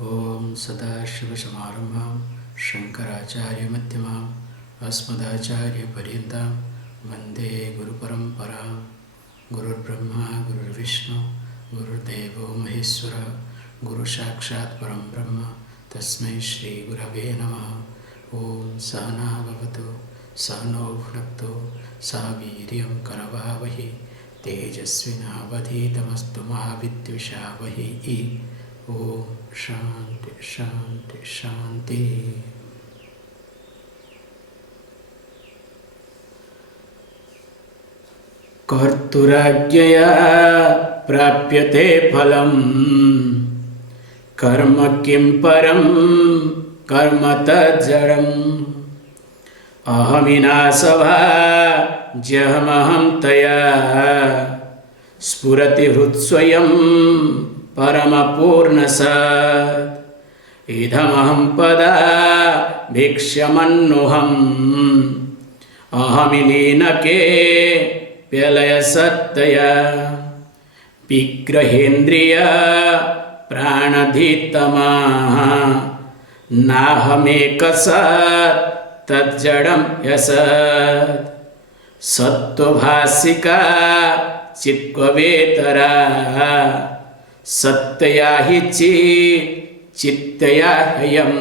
Om Sadashiva-Samarambham Shankaracharya-Madhyamam Asmadacharya-Paryantam Vande Guru-Paramparam Gurur-Brahma Gurur-Vishnu Gurur-Devo Maheswara Guru Sakshat Param Brahma Tasmai Shri Gurave Namaha Om Sahana Bhavatu Sahano Bhunaktu Saviryam Karavavahi Tejasvinavadhitamastu Mahavidvishavahi Om Shanti Shanti Shanti. Karturajjaya prapyate phalam karma kim param karma tadjaram ahaminasava jahamaham taya spurati hrutsvayam Paramapurnasad idhamaham pada bhikshamannuham ahamininake pyalaya sattaya vigrahendriya pranadhitama nahamekasat tadjadam yasad sattvasika chitvavetara Sattaya hi chittaya hayam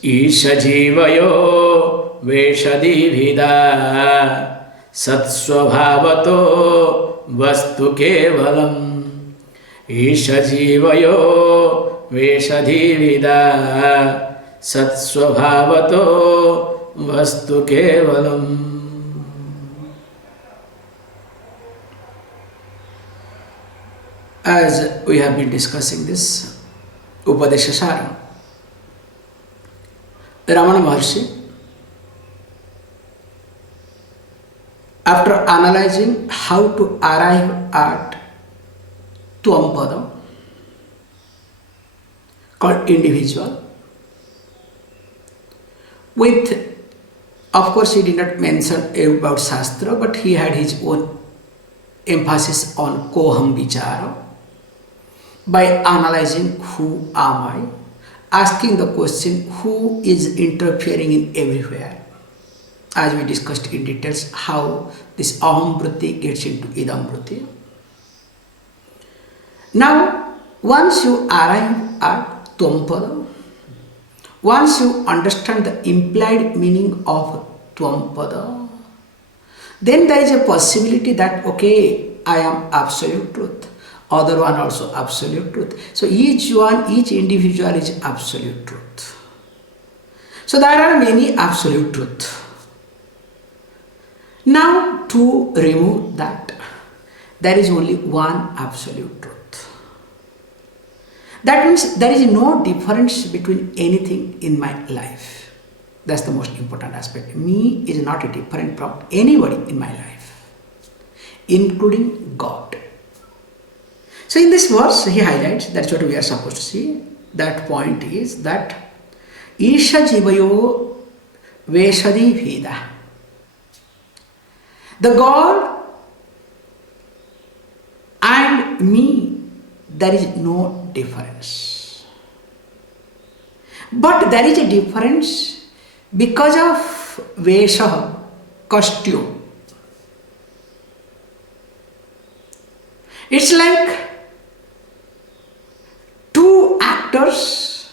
Isha jivayo veshadivida Satsvabhavato vastu kevalam Isha jivayo veshadivida Satsvabhavato vastu kevalam. As we have been discussing this Upadesha Saram, Ramana Maharshi, after analyzing how to arrive at Tvampada, called individual, with, of course, he did not mention about Shastra, but he had his own emphasis on Koham Vichara. By analyzing who am I, asking the question who is interfering in everywhere, as we discussed in details how this aham vritti gets into idam vritti. Now, once you arrive at Tvampada, once you understand the implied meaning of Tvampada, then there is a possibility that, okay, I am absolute truth. Other one also absolute truth. So each individual is absolute truth. So there are many absolute truths. Now to remove that, there is only one absolute truth. That means there is no difference between anything in my life. That's the most important aspect. Me is not different from anybody in my life, including God. So in this verse, he highlights, that's what we are supposed to see. That point is that Isha Jivayo Veshadi Veda. The God and me, there is no difference. But there is a difference because of Vesha, costume. It's like two actors,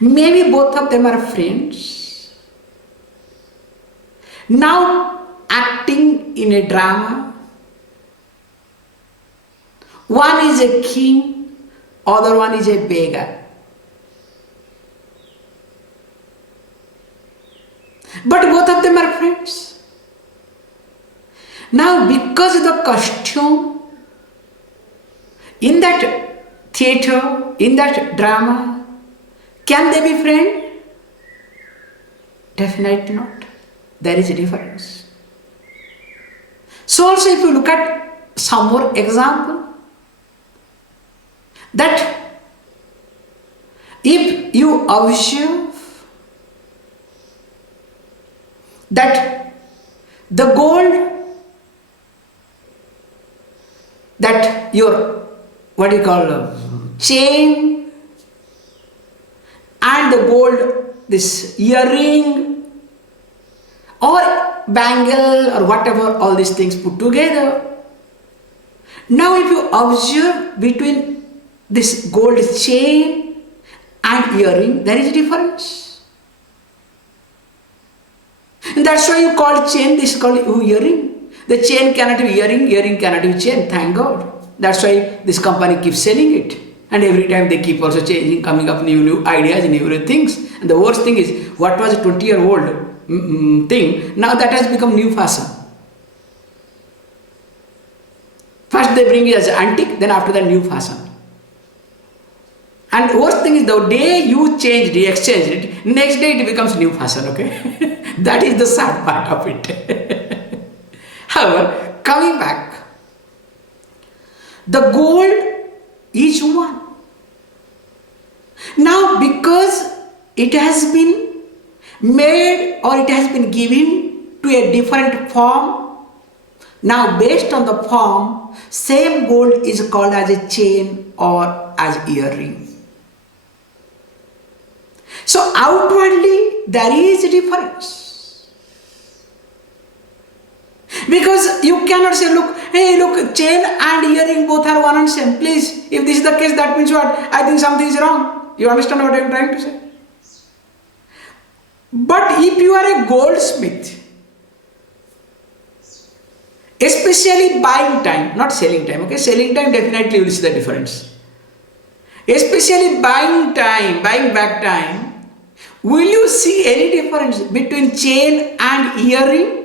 maybe both of them are friends, now acting in a drama. One is a king, other one is a beggar. But both of them are friends. Now, because of the costume, in that theater, in that drama, can they be friends? Definitely not. There is a difference. So also if you look at some more example, that if you observe that the gold that your what do you call chain and the gold, this earring or bangle or whatever, all these things put together. Now if you observe between this gold chain and earring, there is a difference. And that's why you call chain, this is called earring. The chain cannot be earring, earring cannot be chain, thank God. That's why this company keeps selling it. And every time they keep also changing, coming up new ideas, new things. And the worst thing is, what was a 20-year-old thing, now that has become new fashion. First they bring it as antique, then after that new fashion. And the worst thing is, the day you exchanged it, next day it becomes new fashion, okay? That is the sad part of it. However, coming back, the gold is one. Now because it has been made or it has been given to a different form, now based on the form, same gold is called as a chain or as earring. So outwardly there is a difference. Because you cannot say, look, hey, look, chain and earring both are one and same. Please, if this is the case, that means what? I think something is wrong. You understand what I am trying to say? But if you are a goldsmith, especially buying time, not selling time, okay? Selling time, definitely you will see the difference. Especially buying time, buying back time, will you see any difference between chain and earring?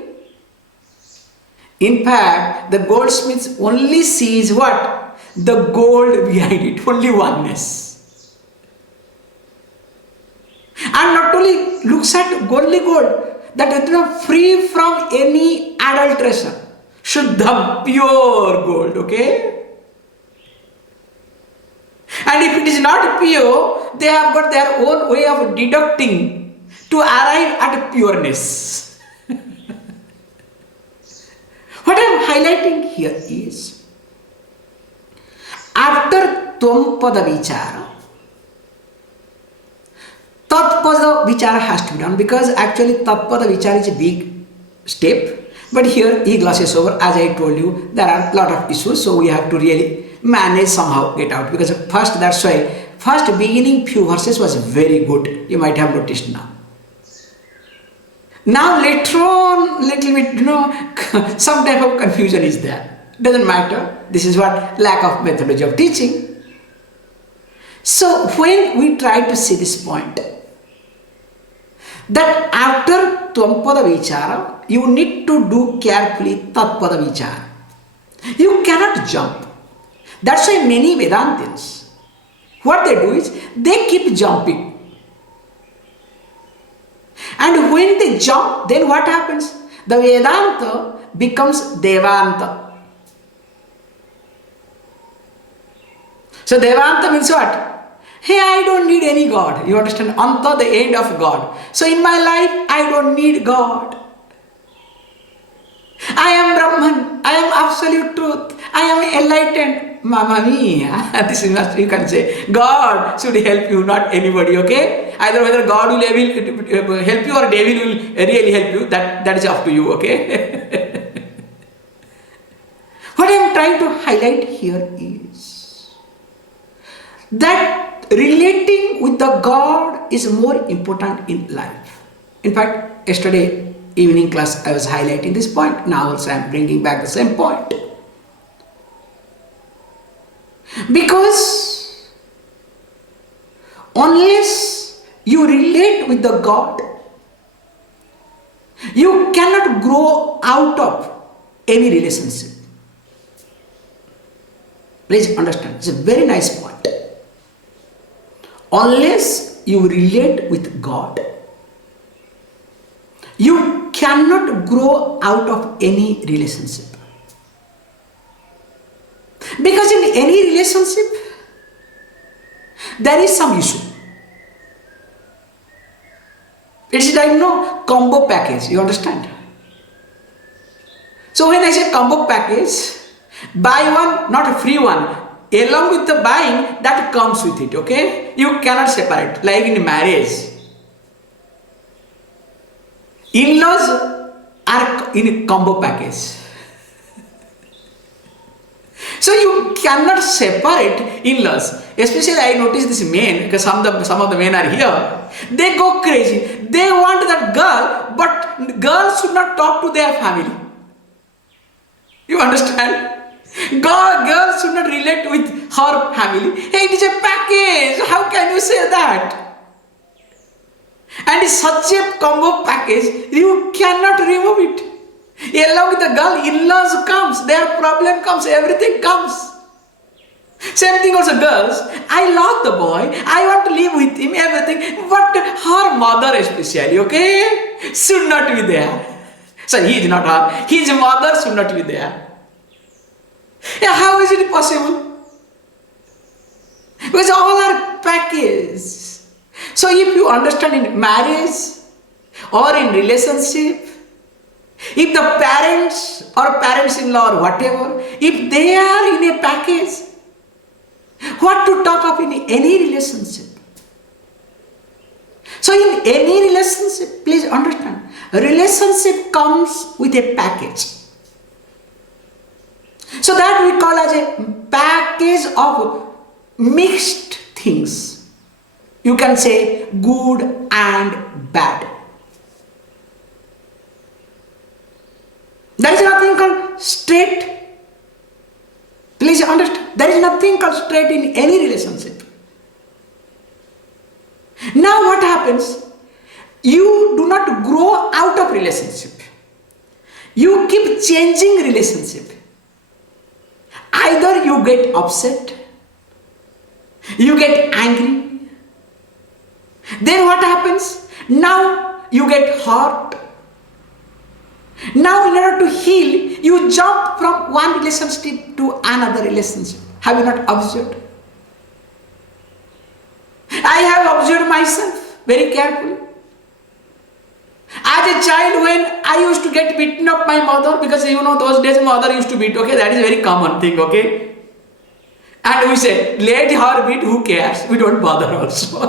In fact, the goldsmith only sees what? The gold behind it, only oneness. And not only looks at only gold, that is free from any adulteration. Shuddham, pure gold, okay? And if it is not pure, they have got their own way of deducting to arrive at pureness. What I am highlighting here is, after Tvam-pada Vichara, Tat-pada Vichara has to be done, because actually Tat-pada Vichara is a big step. But here he glosses over, as I told you, there are a lot of issues, so we have to really manage somehow, get out. Because first, that's why, first beginning few verses was very good, you might have noticed now. Now later on, little bit, some type of confusion is there. Doesn't matter, this is what lack of methodology of teaching. So when we try to see this point, that after Tvam-pada Vichara, you need to do carefully Tat-pada Vichara. You cannot jump. That's why many Vedantins, what they do is, they keep jumping. And when they jump, then what happens? The Vedanta becomes Devanta. So Devanta means what? Hey, I don't need any God. You understand? Anta, the end of God. So in my life, I don't need God. I am Brahman. I am absolute truth. I am enlightened. Mamma mia. This is what you can say. God should help you, not anybody, okay? Either whether God will help you or devil will really help you, that is up to you, okay? What I am trying to highlight here is that relating with the God is more important in life. In fact, yesterday evening class I was highlighting this point. Now also I am bringing back the same point. Because unless you relate with the God, you cannot grow out of any relationship. Please understand, it's a very nice point. Unless you relate with God, you cannot grow out of any relationship. Because in any relationship, there is some issue. It's like combo package, you understand? So when I say combo package, buy one, not a free one. along with the buying, that comes with it, okay? You cannot separate. Like in marriage, in-laws are in a combo package. So you cannot separate in-laws. Especially I notice this men, because some of the men are here. They go crazy. They want that girl, but girls should not talk to their family. You understand? Girls should not relate with her family. Hey, it is a package. How can you say that? And it's such a combo package, you cannot remove it. Along with the girl, in-laws comes, their problem comes, everything comes. Same thing also girls. I love the boy, I want to live with him, everything. But her mother especially, okay, should not be there. So he is not her, his mother should not be there. Yeah, how is it possible? Because all are packaged. So if you understand in marriage or in relationship, if the parents or parents-in-law or whatever, if they are in a package, what to talk of in any relationship? So in any relationship, please understand, a relationship comes with a package. So that we call as a package of mixed things. You can say good and bad. There is nothing called straight. Please understand, there is nothing called straight in any relationship. Now what happens? You do not grow out of relationship. You keep changing relationship. Either you get upset, you get angry. Then what happens? Now you get hurt. Now in order to heal, you jump from one relationship to another relationship. Have you not observed? I have observed myself very carefully. As a child, when I used to get beaten up by mother, because you know those days mother used to beat, okay, that is a very common thing, okay. And we say, let her beat, who cares? We don't bother also.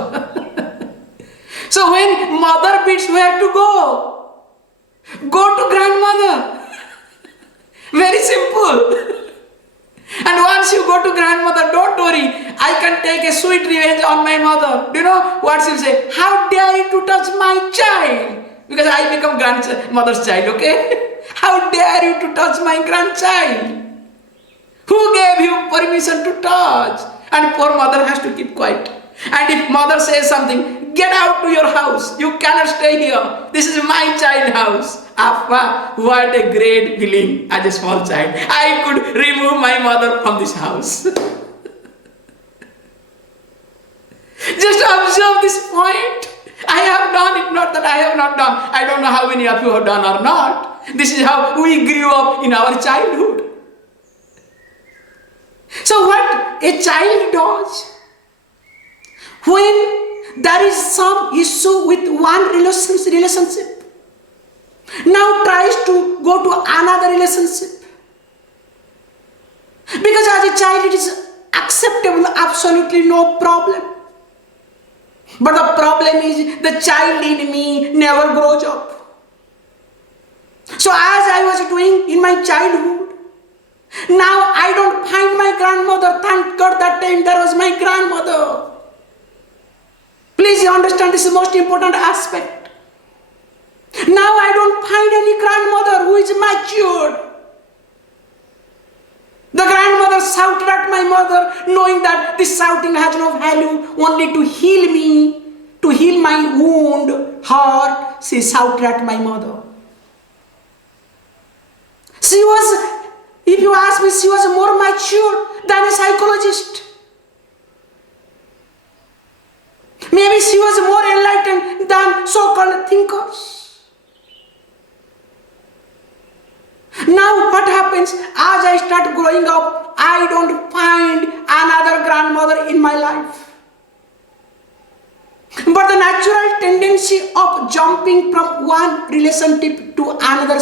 So when mother beats, where to go? Go to grandmother. Very simple. And once you go to grandmother, don't worry, I can take a sweet revenge on my mother. Do you know what she'll say? How dare you to touch my child? Because I become grandmother's child, okay? How dare you to touch my grandchild? Who gave you permission to touch? And poor mother has to keep quiet. And if mother says something, get out to your house. You cannot stay here. This is my child house. Appa, what a great feeling as a small child. I could remove my mother from this house. Just observe this point. I have done it, not that I have not done. I don't know how many of you have done or not. This is how we grew up in our childhood. So what a child does, when there is some issue with one relationship, now tries to go to another relationship. Because as a child it is acceptable, absolutely no problem. But the problem is the child in me never grows up. So as I was doing in my childhood, now I don't find my grandmother. Thank God that time there was my grandmother. Please understand, this is the most important aspect. Now I don't find any grandmother who is matured. The grandmother shouted at my mother, knowing that this shouting has no value, only to heal me, to heal my wound, heart. She shouted at my mother. She was, if you ask me, she was more mature than a psychologist. Maybe she was more enlightened than so-called thinkers. Now what happens? As I start growing up, I don't find another grandmother in my life. But the natural tendency of jumping from one relationship to another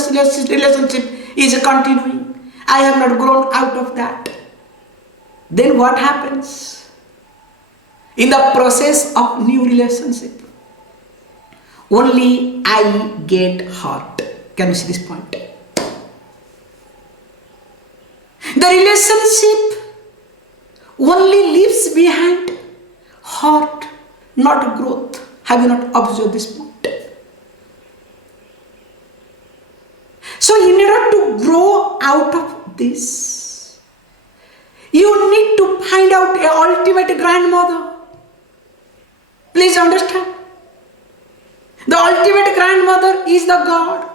relationship is continuing. I have not grown out of that. then what happens? In the process of new relationship, only I get hurt. Can you see this point? The relationship only leaves behind hurt, not growth. Have you not observed this point? So in order to grow out of this, you need to find out an ultimate grandmother. Please understand. The ultimate grandmother is the God.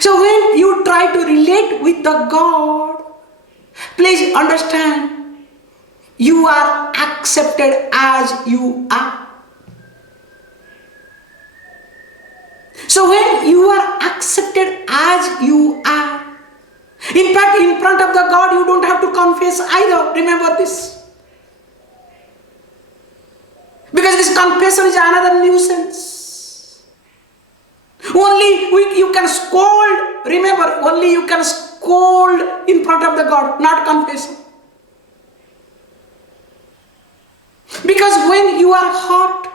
So when you try to relate with the God, please understand, you are accepted as you are. So when you are accepted as you are, in fact, in front of the God, you don't have to confess either. Remember this. Because this confession is another nuisance. Only you can scold. Remember, only you can scold in front of the God, not confess. Because when you are hurt,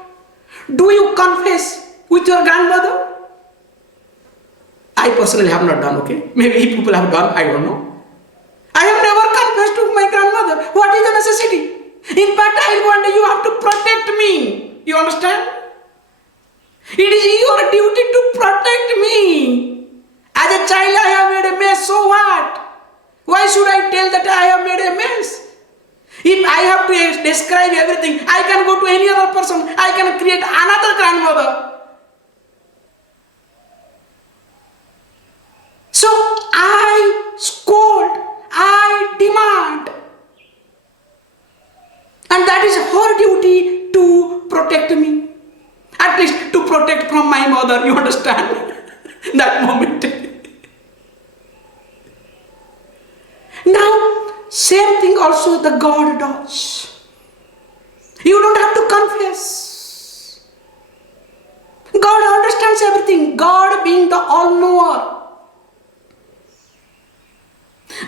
do you confess with your grandmother? I personally have not done, okay? Maybe people have done, I don't know. I have never confessed to my grandmother. What is the necessity? In fact, I wonder, you have to protect me. You understand? It is your duty to protect me. As a child, I have made a mess, so what? Why should I tell that I have made a mess? If I have to describe everything, I can go to any other person. I can create another grandmother. So I scold, I demand. And that is her duty to protect me. At least to protect from my mother, you understand? That moment. Now, same thing also the God does. You don't have to confess. God understands everything. God being the all-knower.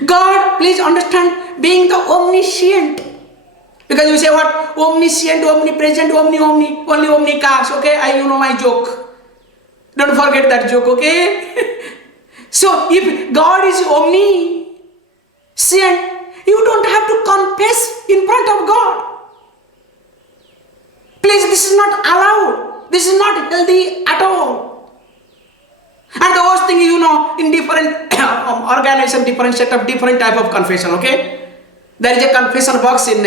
God, please understand, being the omniscient. Because you say what? Omniscient, omnipresent, only omnicast, okay? You know my joke. Don't forget that joke, okay? So, if God is omniscient, you don't have to confess in front of God. Please, this is not allowed. This is not healthy at all. And the worst thing, in different organization, different setup, different type of confession, okay? There is a confession box in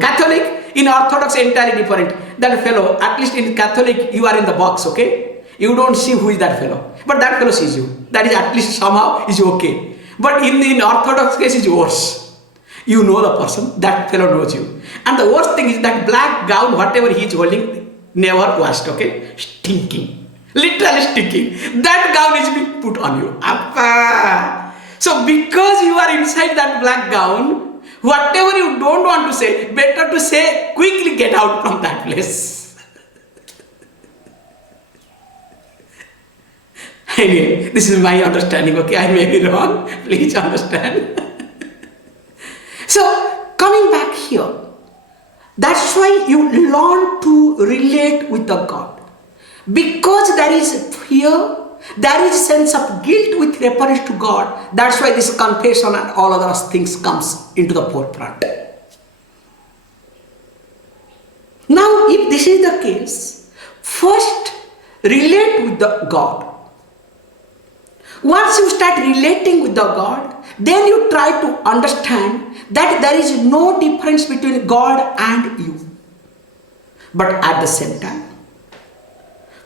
Catholic, in Orthodox entirely different. That fellow, at least in Catholic, you are in the box, okay? You don't see who is that fellow. But that fellow sees you. That is at least somehow is okay. But in Orthodox case is worse. You know the person, that fellow knows you. And the worst thing is that black gown, whatever he is holding, never washed, okay? Stinking. Literally stinking. That gown is being put on you. Appa. So because you are inside that black gown, whatever you don't want to say, better to say, quickly get out from that place. Anyway, this is my understanding, okay? I may be wrong. Please understand. So, coming back here, that's why you learn to relate with the God. Because there is fear, there is sense of guilt with reference to God. That's why this confession and all other things comes into the forefront. Now, if this is the case, first relate with the God. Once you start relating with the God, then you try to understand that there is no difference between God and you. But at the same time,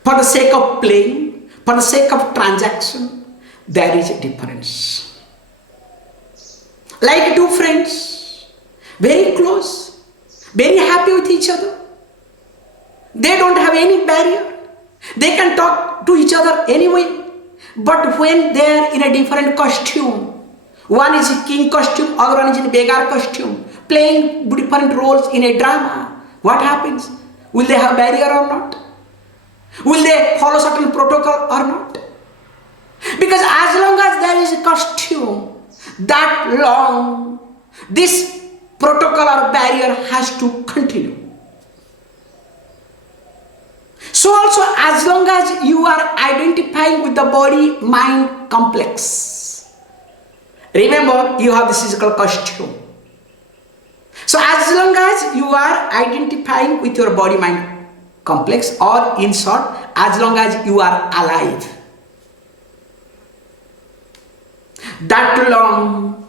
for the sake of playing, for the sake of transaction, there is a difference. Like two friends, very close, very happy with each other. They don't have any barrier. They can talk to each other anyway. But when they are in a different costume, one is in king costume, other one is in beggar costume, playing different roles in a drama, what happens? Will they have barrier or not? Will they follow certain protocol or not? Because as long as there is a costume that long, this protocol or barrier has to continue. So also, as long as you are identifying with the body-mind complex, remember you have the physical costume. So as long as you are identifying with your body-mind complex, or in short, as long as you are alive, that long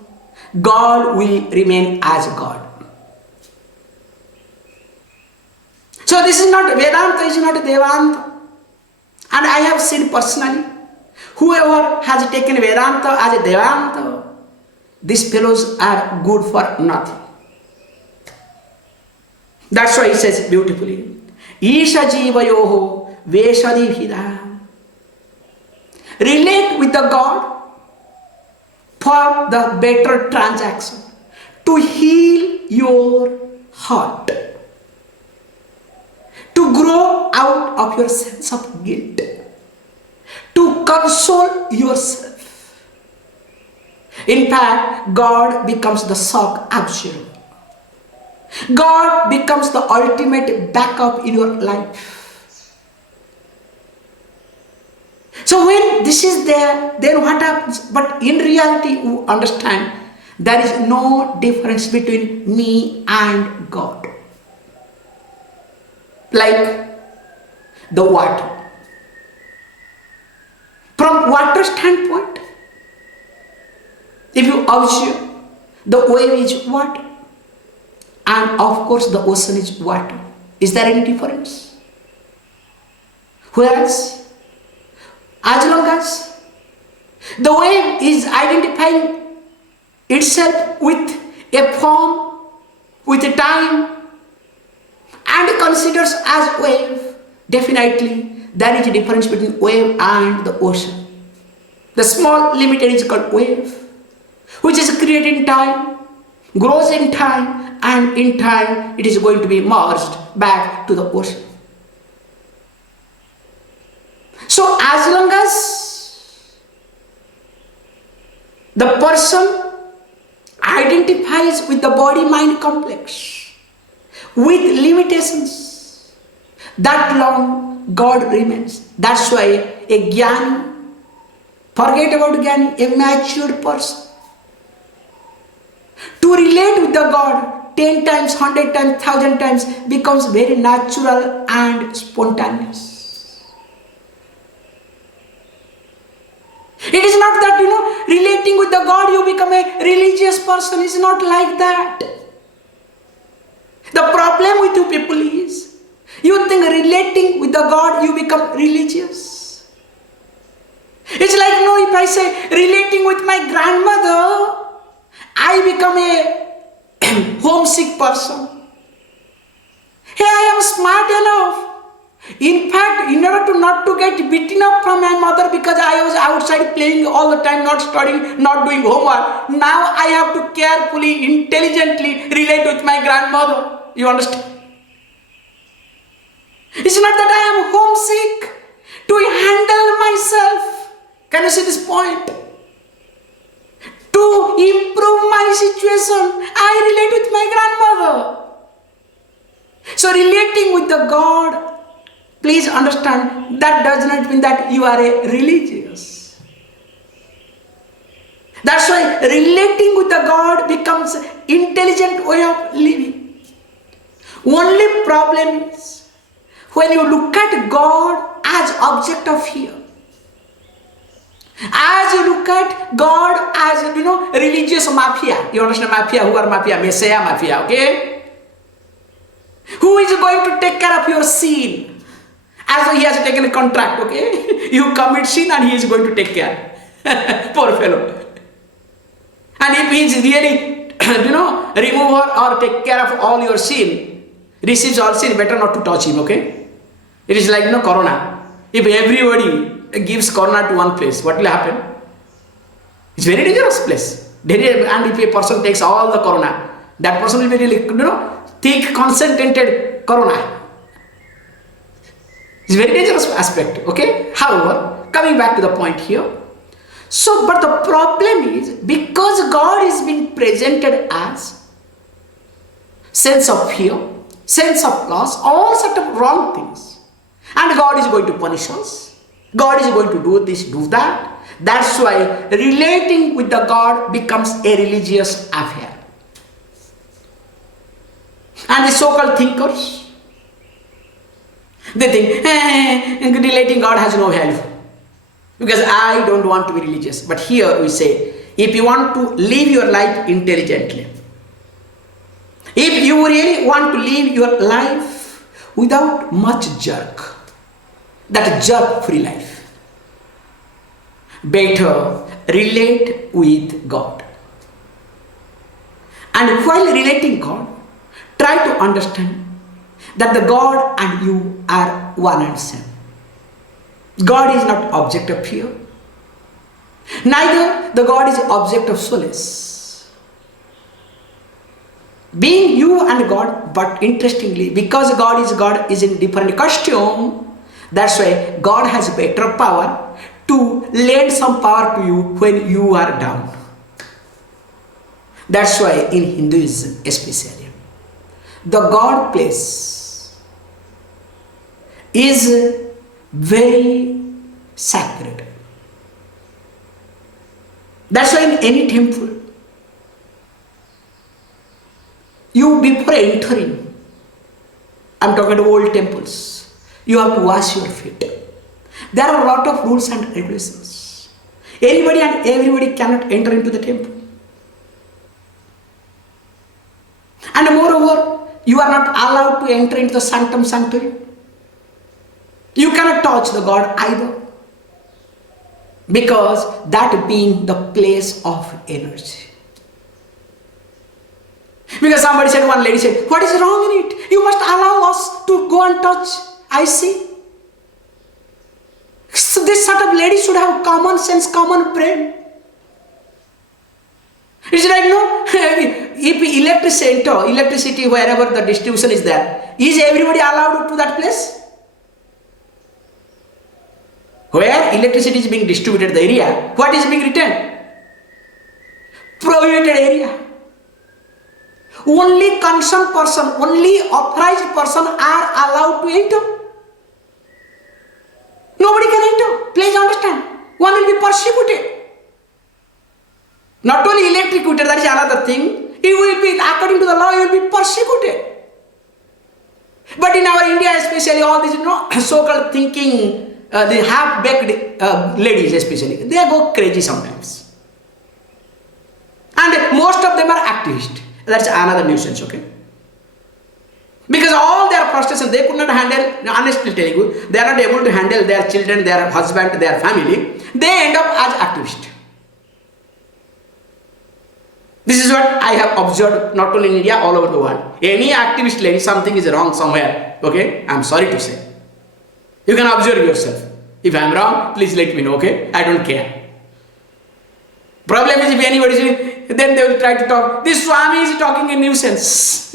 God will remain as God. So this is not Vedanta, is not Devanta. And I have seen personally, whoever has taken Vedanta as a Devanta, these fellows are good for nothing. That's why he says beautifully, Isha Jivayoho Veshadi Hida. Relate with the God for the better transaction, to heal your heart, to grow out of your sense of guilt, to console yourself. In fact, God becomes the shock absorber. God becomes the ultimate backup in your life. So when this is there, then what happens? But in reality, you understand, there is no difference between me and God. Like the water. From water standpoint, if you observe, the wave is water. And of course the ocean is water. Is there any difference? Whereas, as long as the wave is identifying itself with a form, with a time, and considers as wave, definitely there is a difference between wave and the ocean. The small limited is called wave, which is created in time, grows in time, and in time it is going to be merged back to the ocean. So as long as the person identifies with the body-mind complex, with limitations, that long God remains. That's why a jnani, forget about jnani, a matured person, to relate with the God 10 times, 100 times, 1,000 times becomes very natural and spontaneous. It is not that, relating with the God you become a religious person. It's not like that. The problem with you people is, you think relating with the God you become religious. It's like, no, if I say relating with my grandmother, I become a homesick person. Hey, I am smart enough. In fact, in order to not to get beaten up from my mother because I was outside playing all the time, not studying, not doing homework, now I have to carefully, intelligently relate with my grandmother. You understand? It's not that I am homesick to handle myself. Can you see this point? To improve my situation, I relate with my grandmother. So relating with the God, please understand, that does not mean that you are a religious. That's why relating with the God becomes an intelligent way of living. Only problem is, when you look at God as object of fear, as you look at God as, religious mafia. You understand mafia? Who are mafia? Messiah mafia, okay? Who is going to take care of your sin? As though he has taken a contract, okay? You commit sin and he is going to take care. Poor fellow. And if he is really, remove or take care of all your sin, receives all sin, better not to touch him, okay? It is like, corona. If everybody gives corona to one place, what will happen? It's a very dangerous place. And if a person takes all the corona, that person will be really, thick, concentrated corona. It's a very dangerous aspect, okay? However, coming back to the point here, So, but the problem is, because God is being presented as sense of fear, sense of loss, all sort of wrong things. And God is going to punish us. God is going to do this, do that. That's why relating with the God becomes a religious affair. And the so-called thinkers, they think relating God has no value. Because I don't want to be religious. But here we say, if you want to live your life intelligently, if you really want to live your life without much jerk, that jerk-free life, better relate with God. And while relating God, try to understand that the God and you are one and same. God is not object of fear. Neither the God is object of solace. Being you and God, but interestingly, because God is in different costume, that's why God has better power to lend some power to you when you are down. That's why in Hinduism especially, the God place is very sacred. That's why in any temple, you before entering, I'm talking about old temples, you have to wash your feet. There are a lot of rules and regulations. Anybody and everybody cannot enter into the temple. And moreover, you are not allowed to enter into the sanctum sanctorum. You cannot touch the God either, because that being the place of energy. Because somebody said, one lady said, what is wrong in it? You must allow us to go and touch. I see. So this sort of lady should have common sense, common brain. It's like, no, if electricity, wherever the distribution is there, is everybody allowed to that place? Where electricity is being distributed, the area, what is being written? Prohibited area. Only concerned person, only authorized person are allowed to enter. Nobody can enter. Please understand. One will be persecuted. Not only electrocuted, that is another thing. He will be, according to the law, he will be persecuted. But in our India, especially all these, so-called thinking, the half-baked ladies especially, they go crazy sometimes. And most of them are activists. That's another nuisance, okay? Because all their frustration, they could not handle, honestly telling you, they are not able to handle their children, their husband, their family. They end up as activists. This is what I have observed, not only in India, all over the world. Any activist lady, something is wrong somewhere, okay? I'm sorry to say. You can observe yourself. If I'm wrong, please let me know, okay? I don't care. Problem is, if anybody is, then they will try to talk. This Swami is talking a nuisance.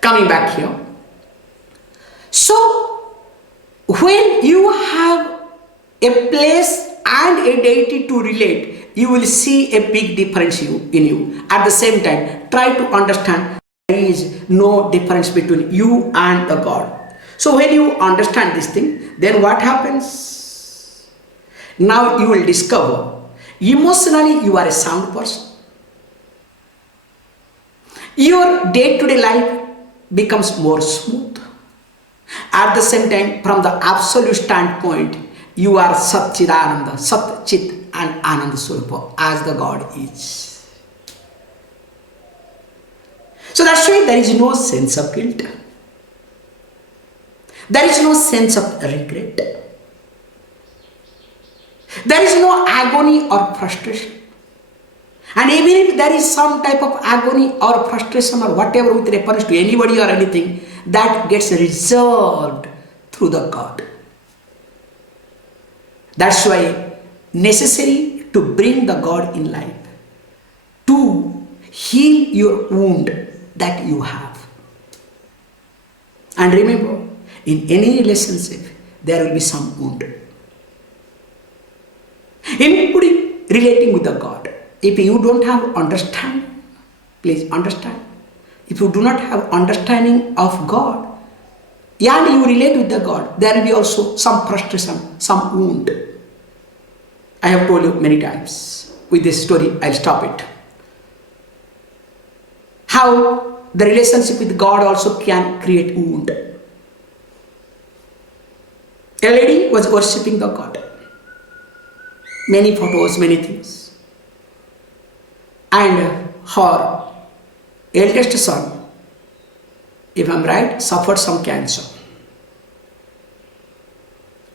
Coming back here. So, when you have a place and a deity to relate, you will see a big difference in you. At the same time, try to understand there is no difference between you and the God. So when you understand this thing, then what happens? Now you will discover emotionally you are a sound person. Your day-to-day life becomes more smooth. At the same time, from the absolute standpoint, you are Satchidananda, Sat, Chit and Ananda Swarupa, as the God is. So that's why there is no sense of guilt. There is no sense of regret. There is no agony or frustration. And even if there is some type of agony or frustration or whatever with reference to anybody or anything, that gets resolved through the God. That's why necessary to bring the God in life, to heal your wound that you have. And remember, In any relationship, there will be some wound. Including relating with the God. If you don't have understanding, please understand. If you do not have understanding of God, and you relate with the God, there will be also some frustration, some wound. I have told you many times. With this story, I'll stop it. How the relationship with God also can create wound. A lady was worshipping the God. Many photos, many things. And her eldest son, if I'm right, suffered some cancer.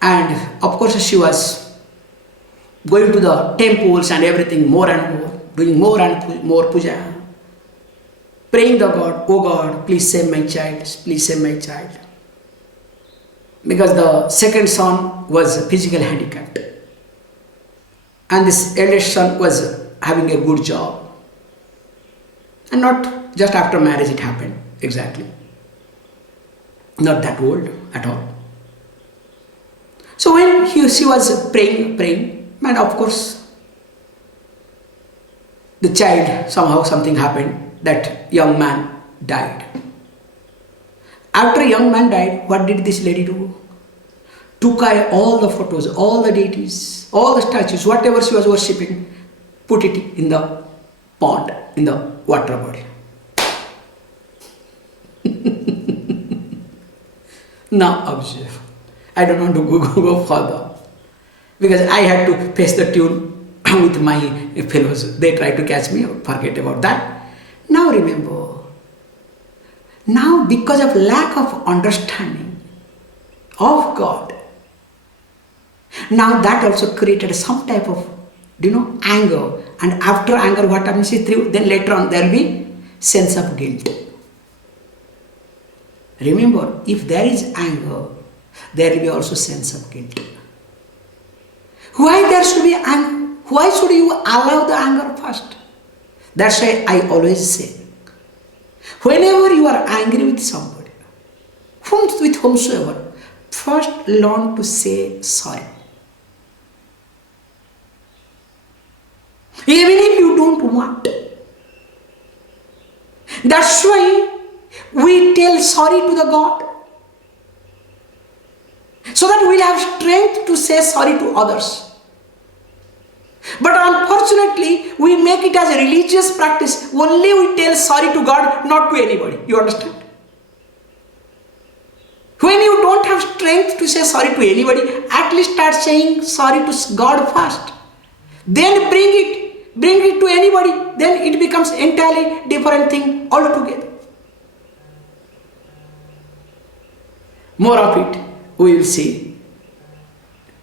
And of course she was going to the temples and everything more and more, doing more and more puja, praying the God, oh God, please save my child, please save my child. Because the second son was physically handicapped. And this eldest son was having a good job. And not just after marriage it happened, exactly. Not that old at all. So when she was praying, and of course, the child, somehow something happened, that young man died. After young man died, what did this lady do? Took all the photos, all the deities, all the statues, whatever she was worshipping, put it in the pond, in the water body. Now observe. I don't want to go further. Because I had to face the tune with my fellows. They tried to catch me, forget about that. Now remember, now because of lack of understanding of God, now that also created some type of, anger. And after anger, what happens is, then later on there will be sense of guilt. Remember, if there is anger, there will be also sense of guilt. Why there should be anger? Why should you allow the anger first? That's why I always say, whenever you are angry with somebody, with whomsoever, first learn to say sorry. Even if you don't want. That's why we tell sorry to the God. So that we'll have strength to say sorry to others. But unfortunately, we make it as a religious practice. Only we tell sorry to God, not to anybody. You understand? When you don't have strength to say sorry to anybody, at least start saying sorry to God first. Then bring it to anybody. Then it becomes entirely different thing altogether. More of it we will see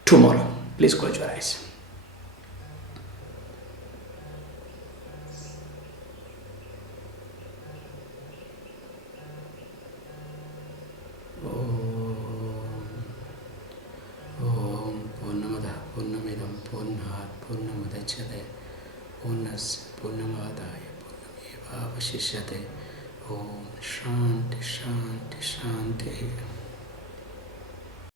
tomorrow. Please close your eyes. Om Purnamada Purnamidam Purnat Purnamudachyate Purnas Purnamadaya Purnameva Vashishyate. Om Shanti Shanti Shanti.